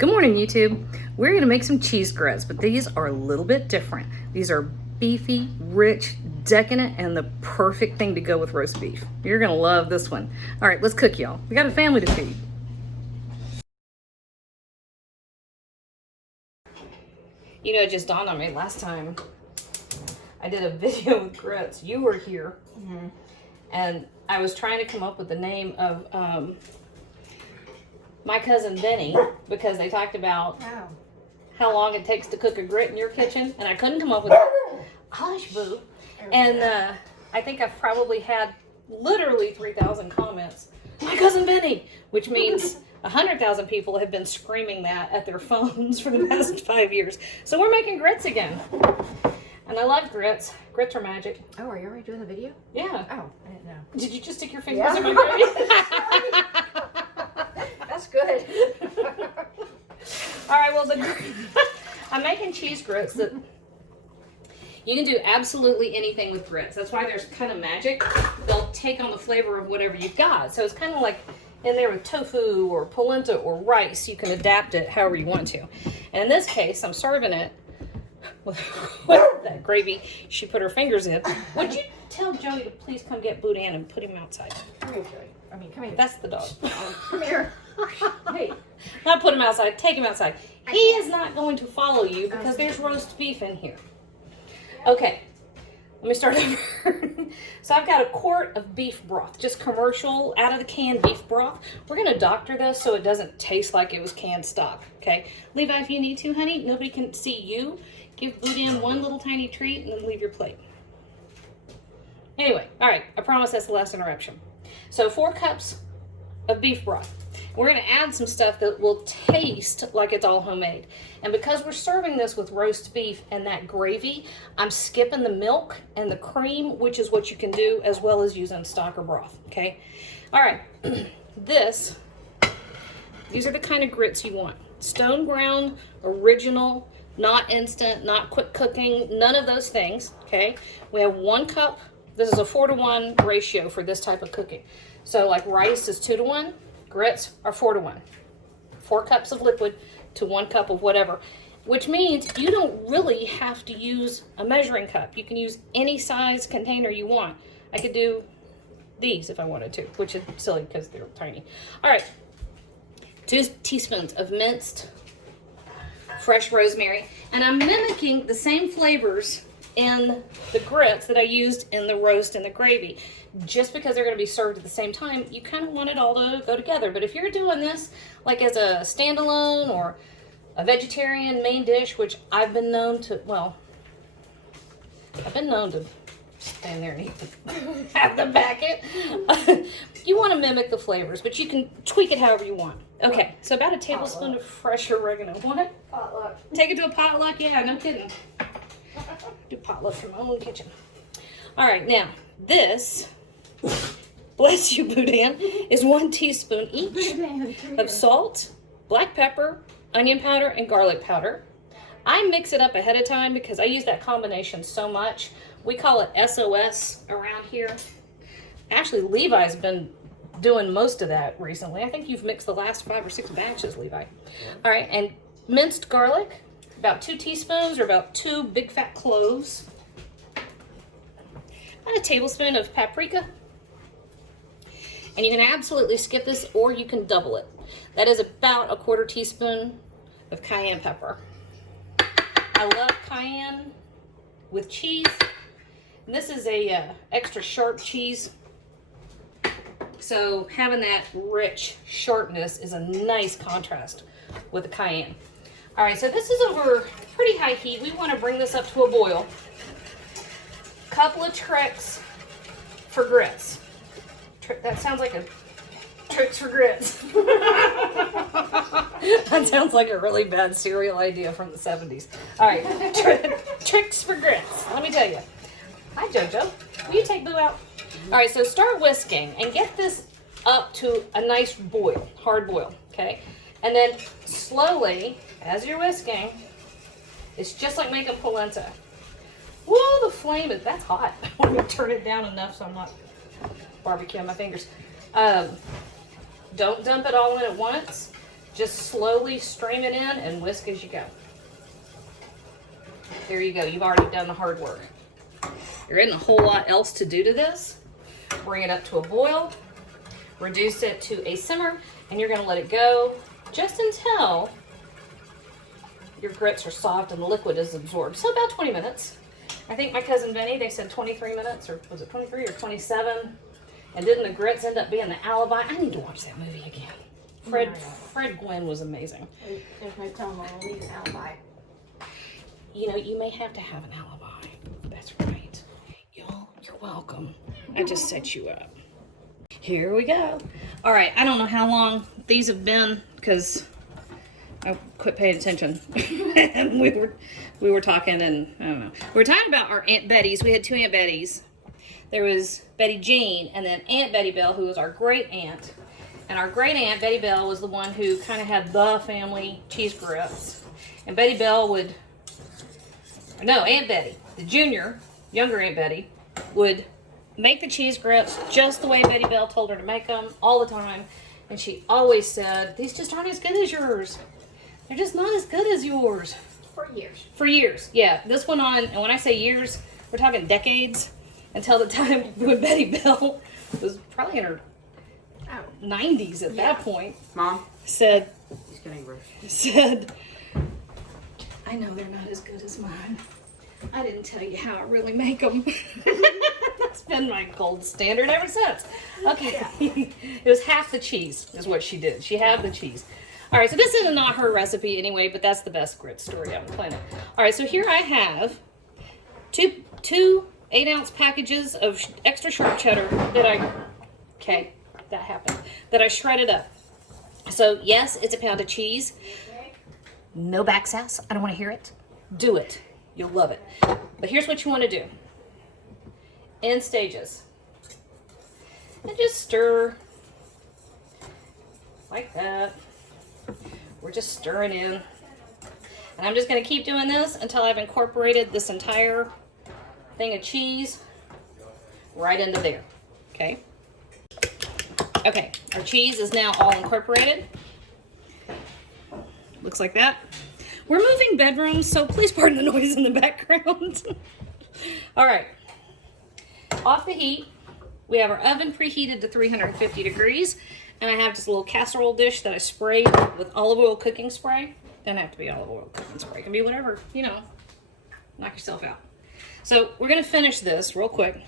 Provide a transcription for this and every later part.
Good morning, YouTube. We're gonna make some cheese grits, but these are a little bit different. These are beefy, rich, decadent, and the perfect thing to go with roast beef. You're gonna love this one. All right, let's cook, y'all. We got a family to feed. You know, it just dawned on me last time I did a video with grits. You were here, and I was trying to come up with the name of my cousin Benny, because they talked about how long it takes to cook a grit in your kitchen, and I couldn't come up with it. Hush, boo. And I think I've probably had literally 3,000 comments. My cousin Benny, which means 100,000 people have been screaming that at their phones for the past 5 years. So we're making grits again. And I love grits. Grits are magic. Oh, are you already doing the video? Yeah. Oh, I didn't know. Did you just stick your fingers in my gravy? That's good. All right, well, I'm making cheese grits that you can do absolutely anything with grits. That's why there's kind of magic. They'll take on the flavor of whatever you've got. So it's kind of like in there with tofu or polenta or rice. You can adapt it however you want to. And in this case, I'm serving it with that gravy she put her fingers in. Would you tell Joey to please come get Boudin and put him outside? Come here, Joey. I mean, come here. That's the dog. Come here. Hey. Not put him outside. Take him outside. He is not going to follow you because there's roast beef in here. Okay, let me start over. So I've got a quart of beef broth, just commercial, out of the can beef broth. We're gonna doctor this so it doesn't taste like it was canned stock, okay? Levi, if you need to, honey, nobody can see you. Give Boudin one little tiny treat and then leave your plate. Anyway, all right, I promise that's the last interruption. So 4 cups of beef broth. We're gonna add some stuff that will taste like it's all homemade. And because we're serving this with roast beef and that gravy, I'm skipping the milk and the cream, which is what you can do as well as using stock or broth, okay? All right, these are the kind of grits you want. Stone ground, original, not instant, not quick cooking, none of those things, okay? We have 1 cup. This is a 4-to-1 ratio for this type of cooking. So like rice is 2-to-1, grits are 4-to-1. 4 cups of liquid to 1 cup of whatever, which means you don't really have to use a measuring cup. You can use any size container you want. I could do these if I wanted to, which is silly because they're tiny. All right, 2 teaspoons of minced fresh rosemary, and I'm mimicking the same flavors in the grits that I used in the roast and the gravy. Just because they're going to be served at the same time, you kind of want it all to go together. But if you're doing this like as a standalone or a vegetarian main dish, which I've been known to, stand there and eat have the packet. You want to mimic the flavors, but you can tweak it however you want. Okay, so about a tablespoon of fresh oregano. What? Potluck. Take it to a potluck? Yeah, no kidding. Do potluck from my own kitchen. All right, now this, bless you, Boudin, is 1 teaspoon each of salt, black pepper, onion powder, and garlic powder. I mix it up ahead of time because I use that combination so much. We call it SOS around here. Actually, Levi's been doing most of that recently. I think you've mixed the last 5 or 6 batches, Levi. All right, and minced garlic, about 2 teaspoons or about 2 big fat cloves. About a tablespoon of paprika. And you can absolutely skip this or you can double it. That is about a 1/4 teaspoon of cayenne pepper. I love cayenne with cheese. And this is a extra sharp cheese. So having that rich sharpness is a nice contrast with the cayenne. All right, so this is over pretty high heat. We want to bring this up to a boil. Couple of tricks for grits. That sounds like a tricks for grits. That sounds like a really bad cereal idea from the 70s. All right, tricks for grits. Let me tell you. Hi, JoJo. Will you take Boo out? All right, so start whisking and get this up to a nice boil, hard boil, okay? And then slowly, as you're whisking, it's just like making polenta. Whoa, the flame is, that's hot. Let me turn it down enough so I'm not barbecuing my fingers. Don't dump it all in at once. Just slowly stream it in and whisk as you go. There you go. You've already done the hard work. There isn't a whole lot else to do to this. Bring it up to a boil, reduce it to a simmer, and you're going to let it go just until your grits are soft and the liquid is absorbed. So about 20 minutes. I think my cousin Benny, they said 23 minutes, or was it 23 or 27? And didn't the grits end up being the alibi? I need to watch that movie again. Fred Gwynn was amazing. There's no telling when we'll need an alibi. You know, you may have to have an alibi. That's right. Y'all, you're welcome. I just set you up. Here we go. All right, I don't know how long these have been because I quit paying attention. And we were talking, and I don't know. We were talking about our Aunt Betty's. We had two Aunt Betty's. There was Betty Jean, and then Aunt Betty Bell, who was our great aunt. And our great aunt, Betty Bell, was the one who kind of had the family cheese grits. And Betty Bell would, no, Aunt Betty, the younger Aunt Betty, would make the cheese grits just the way Betty Bell told her to make them all the time. And she always said, these just aren't as good as yours. They're just not as good as yours. For years. For years, yeah. This went on, and when I say years, we're talking decades, until the time when Betty Bell was probably in her 90s at that point. Mom? Said, He's getting roast. Said, I know they're not as good as mine. I didn't tell you how I really make them. That's been my gold standard ever since. Okay. It was half the cheese is what she did. She had the cheese. All right, so this is not her recipe anyway, but that's the best grit story on the planet. All right, so here I have two 8-ounce packages of extra sharp cheddar that I shredded up. So yes, it's a pound of cheese. No back sass. I don't want to hear it. Do it. You'll love it. But here's what you want to do. In stages. And just stir like that. We're just stirring in. And I'm just going to keep doing this until I've incorporated this entire thing of cheese right into there. Okay? Okay, our cheese is now all incorporated. Looks like that. We're moving bedrooms, so please pardon the noise in the background. All right. Off the heat, we have our oven preheated to 350 degrees, and I have this little casserole dish that I sprayed with olive oil cooking spray. Doesn't have to be olive oil cooking spray. It can be whatever, you know, knock yourself out. So we're going to finish this real quick.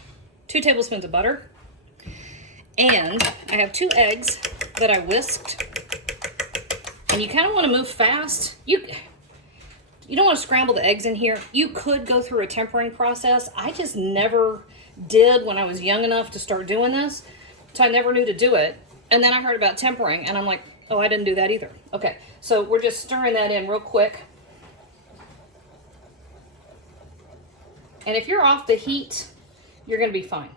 2 tablespoons of butter. And I have 2 eggs that I whisked. And you kind of want to move fast. You don't want to scramble the eggs in here. You could go through a tempering process. I just never did when I was young enough to start doing this. So I never knew to do it. And then I heard about tempering, and I'm like, oh, I didn't do that either. Okay, so we're just stirring that in real quick. And if you're off the heat, you're going to be fine.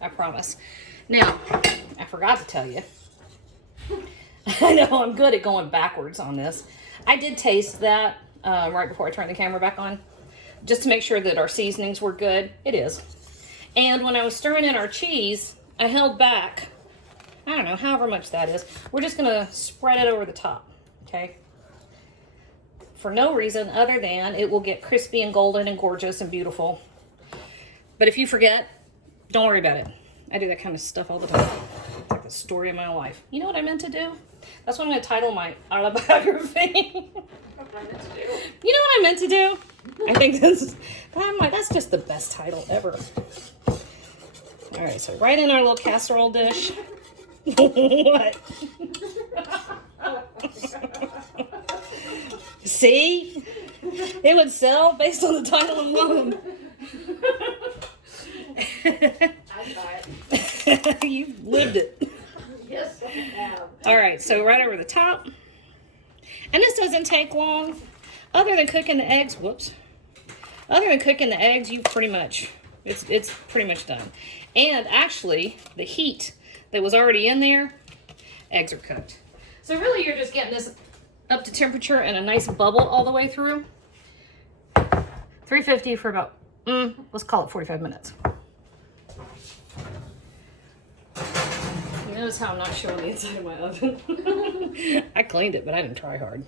I promise. Now, I forgot to tell you. I know I'm good at going backwards on this. I did taste that right before I turned the camera back on, just to make sure that our seasonings were good. It is. And when I was stirring in our cheese, I held back, I don't know, however much that is. We're just going to spread it over the top, okay? For no reason other than it will get crispy and golden and gorgeous and beautiful. But if you forget, don't worry about it. I do that kind of stuff all the time. It's like the story of my life. You know what I meant to do? That's what I'm going to title my autobiography. You know what I meant to do? I think that's just the best title ever. All right, so right in our little casserole dish. What? See? It would sell based on the title alone. I buy it. You've lived it. Yes, I have. All right, so right over the top. And this doesn't take long. Other than cooking the eggs, whoops. Other than cooking the eggs, you pretty much, it's pretty much done. And actually, the heat that was already in there, eggs are cooked. So really, you're just getting this up to temperature and a nice bubble all the way through. 350 for about, let's call it 45 minutes. Notice how I'm not showing the inside of my oven. I cleaned it, but I didn't try hard.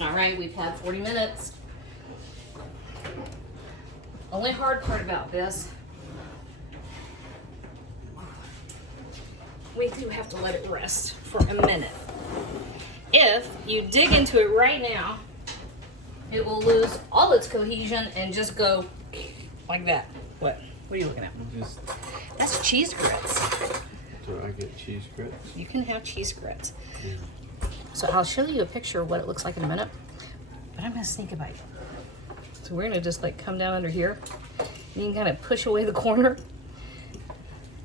All right, we've had 40 minutes. Only hard part about this, we do have to let it rest for a minute. If you dig into it right now, it will lose all its cohesion and just go like that. What? What are you looking at? Just That's cheese grits. so I get cheese grits. You can have cheese grits. Yeah. So I'll show you a picture of what it looks like in a minute, but I'm gonna sneak a bite. So we're gonna just like come down under here. You can kind of push away the corner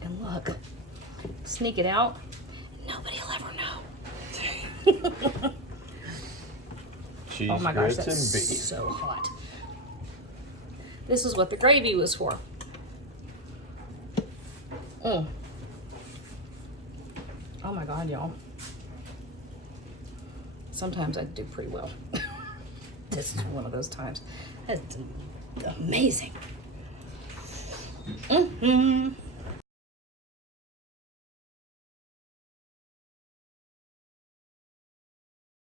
and look, sneak it out. Nobody will ever know. Cheese Oh my gosh, grits and that's beef. so hot. This is what the gravy was for. Oh my God, y'all. Sometimes I do pretty well. This is one of those times. That's amazing.